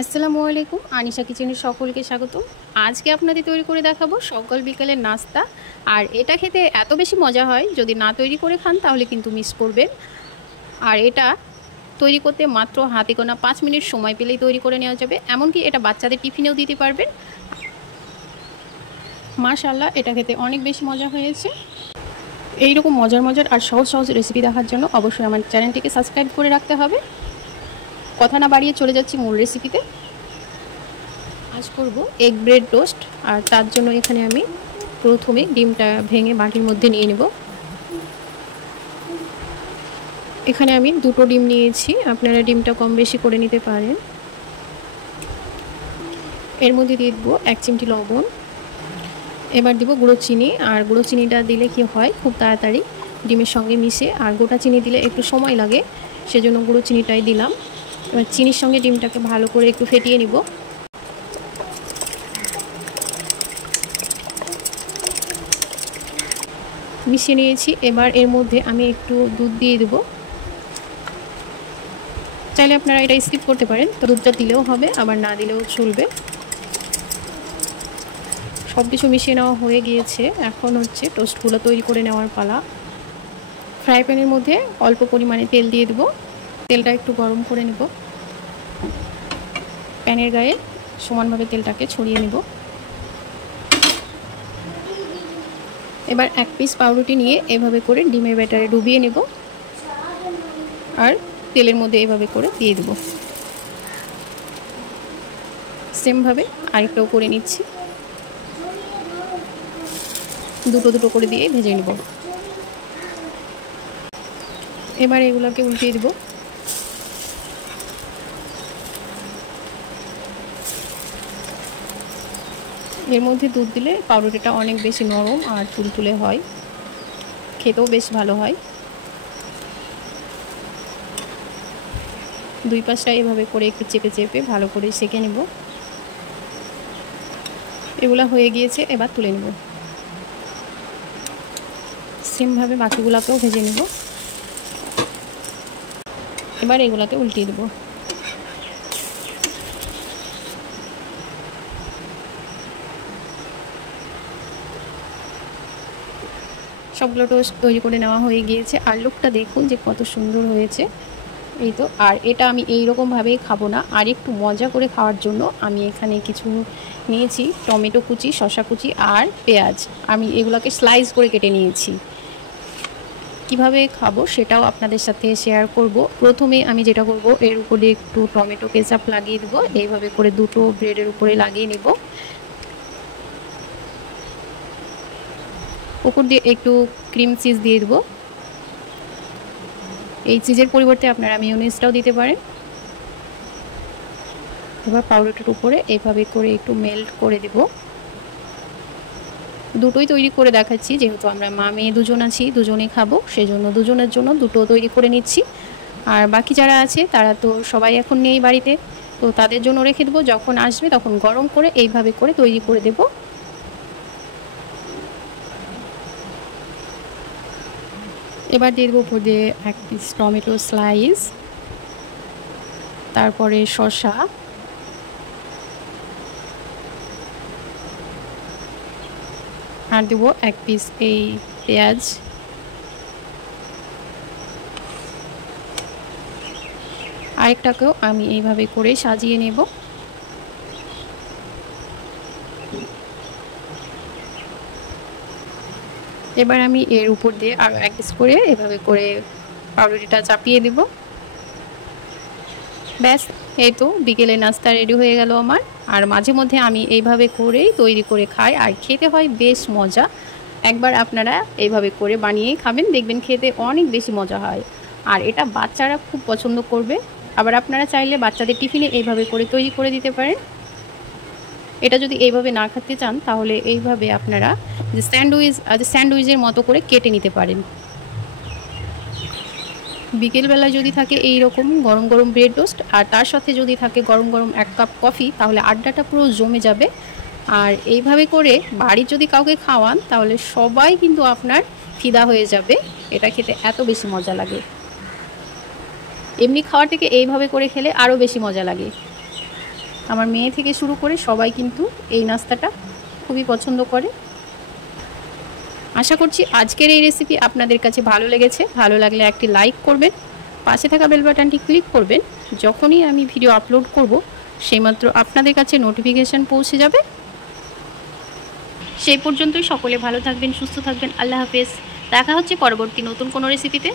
আসসালামু আলাইকুম, আনিশা কিচেনের সকলকে স্বাগতম। আজকে আপনাদের তৈরি করে দেখাবো সকাল বিকালের নাস্তা। আর এটা খেতে এত বেশি মজা হয়, যদি না তৈরি করে খান তাহলে কিন্তু মিস করবেন। আর এটা তৈরি করতে মাত্র হাতে গোনা 5 মিনিট সময় পেলেই তৈরি করে নেওয়া যাবে। এমনকি এটা বাচ্চাদের টিফিনেও দিতে পারবেন। মাশাআল্লাহ, এটা খেতে অনেক বেশি মজা হয়েছে। এইরকম মজার মজার আর সহজ সহজ রেসিপি দেখার জন্য অবশ্যই আমার চ্যানেলটিকে সাবস্ক্রাইব করে রাখতে হবে। কথা না বাড়িয়ে চলে যাচ্ছি মূল রেসিপিতে। আজ করব এগ ব্রেড টোস্ট। আর তার জন্য এখানে আমি প্রথমে ডিমটা ভেঙে বাটির মধ্যে নিয়ে নেব। এখানে আমি 2টো ডিম নিয়েছি, আপনারা ডিমটা কম বেশি করে নিতে পারেন। এর মধ্যে দিয়ে দেবো 1 চিমটি লবণ। এবার দিব গুঁড়ো চিনি। আর গুঁড়ো চিনিটা দিলে কি হয়, খুব তাড়াতাড়ি ডিমের সঙ্গে মিশে। আর গোটা চিনি দিলে একটু সময় লাগে, সেজন্য গুঁড়ো চিনিটাই দিলাম। এবার চিনির সঙ্গে ডিমটাকে ভালো করে একটু ফেটিয়ে নিব। মিশিয়ে নিয়েছি। এবার এর মধ্যে আমি একটু দুধ দিয়ে দেবো। চাইলে আপনারা এটা স্কিপ করতে পারেন, তো দুধটা দিলেও হবে, আবার না দিলেও চলবে। সব কিছু মিশিয়ে নেওয়া হয়ে গিয়েছে। এখন হচ্ছে টোস্টগুলো তৈরি করে নেওয়ার পালা। ফ্রাই প্যানের মধ্যে অল্প পরিমাণে তেল দিয়ে দেবো। তেলটা একটু গরম করে নেব। প্যানের গায়ে সমানভাবে তেলটাকে ছড়িয়ে নেব। এবার 1 পিস পাউরুটি নিয়ে এভাবে করে ডিমের ব্যাটারে ডুবিয়ে নেব। আর তেলের মধ্যে এভাবে করে দিয়ে দেব। সেমভাবে আরেকটাও করে নিচ্ছি। দুটো দুটো করে দিয়ে ভেজে নেব। এবার এগুলোকে উল্টিয়ে দেব। এর মধ্যে দুধ দিলে পাউরুটিটা অনেক বেশি নরম আর তুলতুলে হয়, খেতেও বেশ ভালো হয়। দুই পাশটা এভাবে করে একটু চেপে চেপে ভালো করে সেঁকে নেব। এগুলা হয়ে গিয়েছে, এবার তুলে নেব। সেমভাবে বাকিগুলোকেও ভেজে নেব। এবার এগুলাকে উল্টিয়ে দেব। সবগুলো টোস্ট তৈরি করে নেওয়া হয়ে গিয়েছে। আর লুকটা দেখুন যে কত সুন্দর হয়েছে। এই তো। আর এটা আমি এইরকমভাবেই খাবো না, আর একটু মজা করে খাওয়ার জন্য আমি এখানে কিছু নিয়েছি, টমেটো কুচি, শসা কুচি আর পেঁয়াজ। আমি এগুলোকে স্লাইস করে কেটে নিয়েছি। কিভাবে খাবো সেটাও আপনাদের সাথে শেয়ার করব। প্রথমে আমি যেটা করব, এর উপরে একটু টমেটো কেচাপ লাগিয়ে দেবো। এইভাবে করে দুটো ব্রেডের উপরে লাগিয়ে নেব। উপর দিয়ে একটু ক্রিম চিজ দিয়ে দেবো। এই চিজের পরিবর্তে আপনারা মিয়োনিজটাও দিতে পারেন। এবার পাউরুটির উপরে এইভাবে করে একটু মেল্ট করে দেব। দুটোই তৈরি করে দেখাচ্ছি, যেহেতু আমরা মা মেয়ে দুজন আছি, দুজনেই খাবো, সেজন্য দুজনের জন্য দুটো তৈরি করে নিচ্ছি। আর বাকি যারা আছে তারা তো সবাই এখন নেই বাড়িতে, তো তাদের জন্য রেখে দেবো। যখন আসবে তখন গরম করে এইভাবে করে তৈরি করে দেব। এবার দিয়ে দেবো উপর দিয়ে 1 পিস টমেটো স্লাইস, তারপরে শসা, আর দেবো 1 পিস এই পেঁয়াজ। আরেকটাকেও আমি এইভাবে করে সাজিয়ে নেব। এবার আমি এর উপর দিয়ে আরও 1 পিস করে এভাবে করে পাউরুটিটা চাপিয়ে দেব। ব্যাস, এই তো বিকেলে নাস্তা রেডি হয়ে গেল আমার। আর মাঝে মধ্যে আমি এইভাবে করেই তৈরি করে খাই, আর খেতে হয় বেশ মজা। একবার আপনারা এইভাবে করে বানিয়েই খাবেন, দেখবেন খেতে অনেক বেশি মজা হয়। আর এটা বাচ্চারা খুব পছন্দ করবে। আবার আপনারা চাইলে বাচ্চাদের টিফিনে এইভাবে করে তৈরি করে দিতে পারেন। এটা যদি এইভাবে না খেতে চান তাহলে এইভাবে আপনারা যে স্যান্ডউইচের মতো করে কেটে নিতে পারেন। বিকেলবেলায় যদি থাকে এই রকম গরম গরম ব্রেড টোস্ট, আর তার সাথে যদি থাকে গরম গরম 1 কাপ কফি, তাহলে আড্ডাটা পুরো জমে যাবে। আর এইভাবে করে বাড়ির যদি কাউকে খাওয়ান তাহলে সবাই কিন্তু আপনার ফিদা হয়ে যাবে। এটা খেতে এত বেশি মজা লাগে। এমনি খাওয়ার থেকে এইভাবে করে খেলে আরও বেশি মজা লাগে। আমার মেয়ে থেকে শুরু করে সবাই কিন্তু এই নাস্তাটা খুবই পছন্দ করে। আশা করছি আজকের এই রেসিপি আপনাদের কাছে ভালো লেগেছে। ভালো লাগলে একটি লাইক করবেন, পাশে থাকা বেল বাটনটি ক্লিক করবেন। যখনই আমি ভিডিও আপলোড করব সেইমাত্র আপনাদের কাছে নোটিফিকেশান পৌঁছে যাবে। সেই পর্যন্তই সকলে ভালো থাকবেন, সুস্থ থাকবেন। আল্লাহ হাফেজ। দেখা হচ্ছে পরবর্তী নতুন কোনো রেসিপিতে।